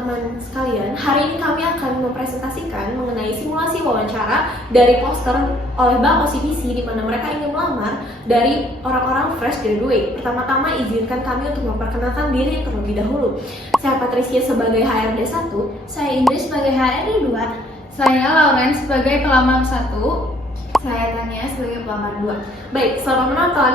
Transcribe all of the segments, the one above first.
teman-teman sekalian, hari ini kami akan mempresentasikan mengenai simulasi wawancara dari poster oleh Bank OCBC di mana mereka ingin melamar dari orang-orang fresh graduate. Pertama-tama izinkan kami untuk memperkenalkan diri terlebih dahulu. Saya Patricia sebagai HRD 1, Saya Indri sebagai HRD 2. Saya Lauren sebagai pelamar 1. Saya Tania sebagai pelamar 2. Baik, selamat menonton.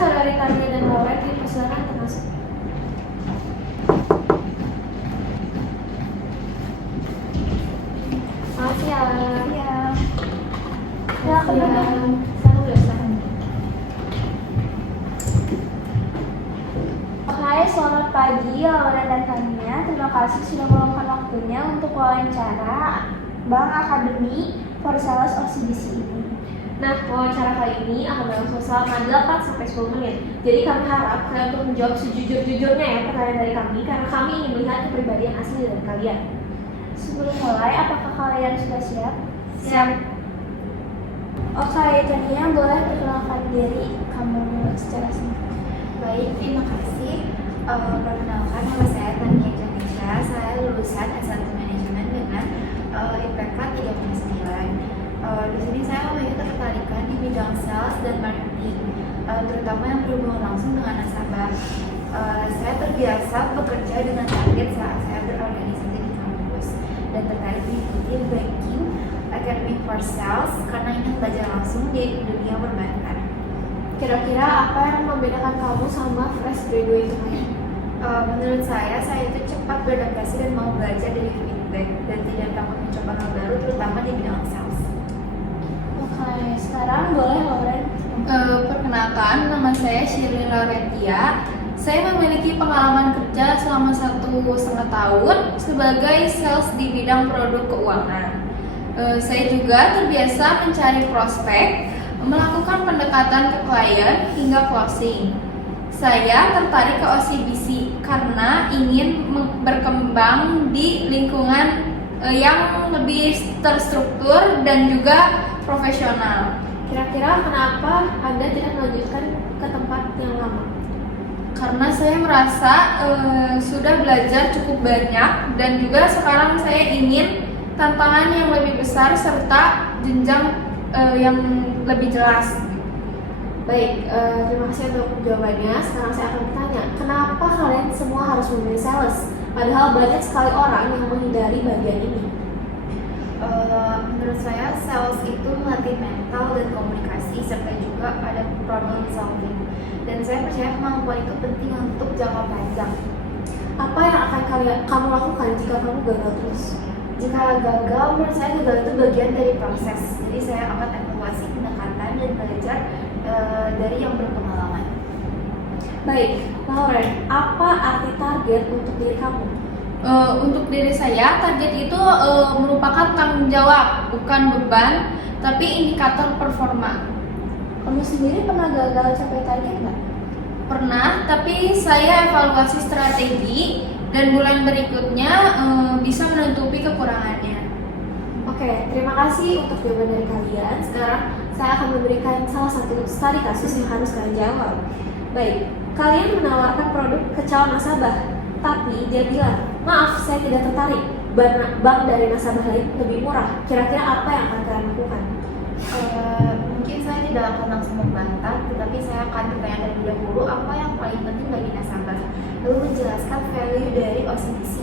Saudari Tania dan Lauren dipersilakan untuk masuk. Selamat siang. Iya. Hai, selamat pagi Lauren dan Tania. Terima kasih sudah meluangkan waktunya untuk wawancara Bank Academy for Sales OCBC ini. Nah, wawancara kali ini akan berlangsung selama 8-10 menit. Jadi kami harap kalian untuk menjawab sejujur-jujurnya ya pertanyaan dari kami, karena kami ingin melihat kepribadian asli dari kalian. Sebelum mulai, apakah kalian sudah siap? Siap. Oke, Tania, boleh perkenalkan diri kamu secara singkat. Baik, terima kasih. Perkenalkan, nama saya Tania Janisha. Saya lulusan S1 Manajemen dengan IPK 3,9. Di sini saya memiliki ketertarikan di bidang sales dan marketing, terutama yang berhubungan langsung dengan nasabah. Saya terbiasa bekerja dengan target saat saya berorganisasi di kampus dan tertarik mengikuti Banking Academy for Sales karena ingin belajar langsung di dunia perbankan. Kira-kira apa yang membedakan kamu sama fresh graduate lain? Menurut saya itu cepat beradaptasi dan mau belajar dari feedback dan tidak takut mencoba hal baru, terutama di bidang sales. Oke, sekarang boleh Lauren. Perkenalkan, nama saya Shirley Laurentia. Saya memiliki pengalaman kerja selama 1,5 tahun sebagai sales di bidang produk keuangan. Saya juga terbiasa mencari prospek, melakukan pendekatan ke klien hingga closing. Saya tertarik ke OCBC karena ingin berkembang di lingkungan yang lebih terstruktur dan juga profesional. Kira-kira kenapa Anda tidak melanjutkan ke tempat yang lama? Karena saya merasa sudah belajar cukup banyak dan juga sekarang saya ingin tantangan yang lebih besar serta jenjang yang lebih jelas. Baik, terima kasih untuk jawabannya. Sekarang saya akan bertanya, kenapa kalian semua harus memilih sales? Padahal banyak sekali orang yang menghindari bagian ini. Menurut saya sales itu melatih mental dan komunikasi serta juga ada problem solving, dan saya percaya kemampuan itu penting untuk jangka panjang. Apa yang akan kamu lakukan jika kamu gagal terus? Jika gagal, menurut saya gagal itu bagian dari proses, jadi saya akan evaluasi pendekatan dan belajar dari yang berpengalaman. Baik, Lauren, apa arti target untuk diri kamu? Untuk diri saya, target itu merupakan tanggung jawab, bukan beban, tapi indikator performa. Kamu sendiri pernah gagal capai target nggak? Pernah, tapi saya evaluasi strategi dan bulan berikutnya bisa menutupi kekurangannya. Oke, terima kasih untuk jawaban dari kalian. Sekarang saya akan memberikan salah satu studi kasus yang harus kalian jawab. Baik, kalian menawarkan produk ke calon nasabah, tapi dia bilang, maaf, saya tidak tertarik. Bank dari nasabah lain lebih murah. Kira-kira apa yang akan kalian lakukan? akan langsung membantah, tetapi saya akan bertanya terlebih dahulu apa yang paling penting bagi nasabah, lalu menjelaskan value dari OCBC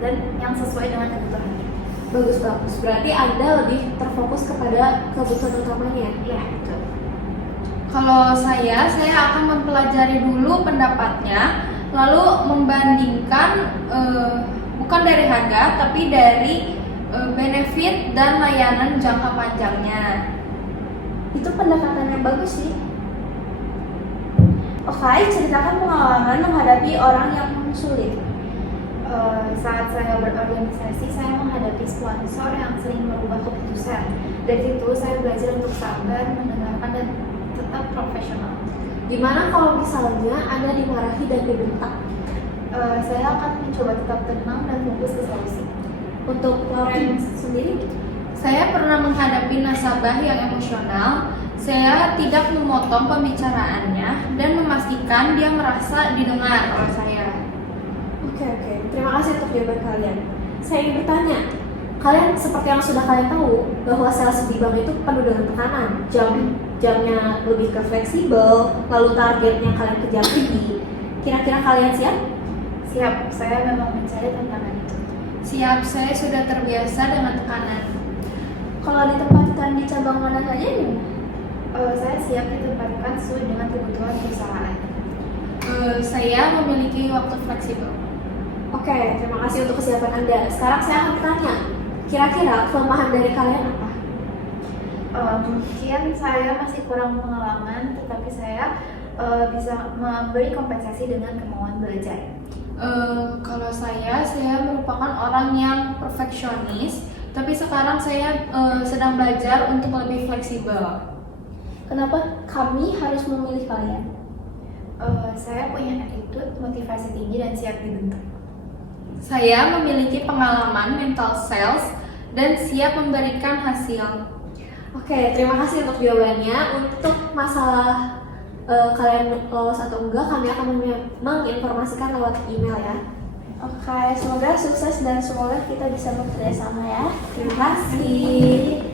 dan yang sesuai dengan kebutuhannya. Bagus. Berarti Anda lebih terfokus kepada kebutuhan utamanya. Ya, betul. Kalau saya akan mempelajari dulu pendapatnya, lalu membandingkan bukan dari harga, tapi dari benefit dan layanan jangka panjangnya. Itu pendekatan yang bagus sih. Oke, ceritakan pengalaman menghadapi orang yang sulit. Saat saya berorganisasi, saya menghadapi sponsor yang sering merubah keputusan. Dari situ saya belajar untuk sabar, mendengarkan, dan tetap profesional. Gimana kalau misalnya Anda dimarahi dan dibentak? Saya akan mencoba tetap tenang dan fokus ke solusi. Untuk Lauren sendiri? Saya pernah menghadapi nasabah yang emosional. Saya tidak memotong pembicaraannya dan memastikan dia merasa didengar oleh saya. Oke. Terima kasih untuk jawaban kalian. Saya ingin bertanya, kalian seperti yang sudah kalian tahu bahwa sales di bank itu penuh dengan tekanan. Jamnya lebih ke fleksibel, lalu targetnya kalian kejar tinggi. Kira-kira kalian siap? Siap, saya memang mencari tantangan itu. Siap, saya sudah terbiasa dengan tekanan. Kalau ditempatkan di cabang mana saja gimana? Saya siap ditempatkan sesuai dengan kebutuhan perusahaan. Saya memiliki waktu fleksibel. Oke, terima kasih untuk kesiapan Anda. Sekarang saya akan bertanya, kira-kira kelemahan dari kalian apa? Mungkin saya masih kurang pengalaman, tetapi saya bisa memberi kompensasi dengan kemauan belajar. Kalau saya merupakan orang yang perfeksionis, tapi sekarang saya sedang belajar untuk lebih fleksibel. Kenapa kami harus memilih kalian? Saya punya attitude, motivasi tinggi, dan siap dibentuk. Saya memiliki pengalaman mental sales dan siap memberikan hasil. Oke, terima kasih untuk jawabannya. Untuk masalah kalian lolos atau enggak, kami akan menginformasikan lewat email ya. Oke, semoga sukses dan semoga kita bisa bekerja sama ya. Terima kasih.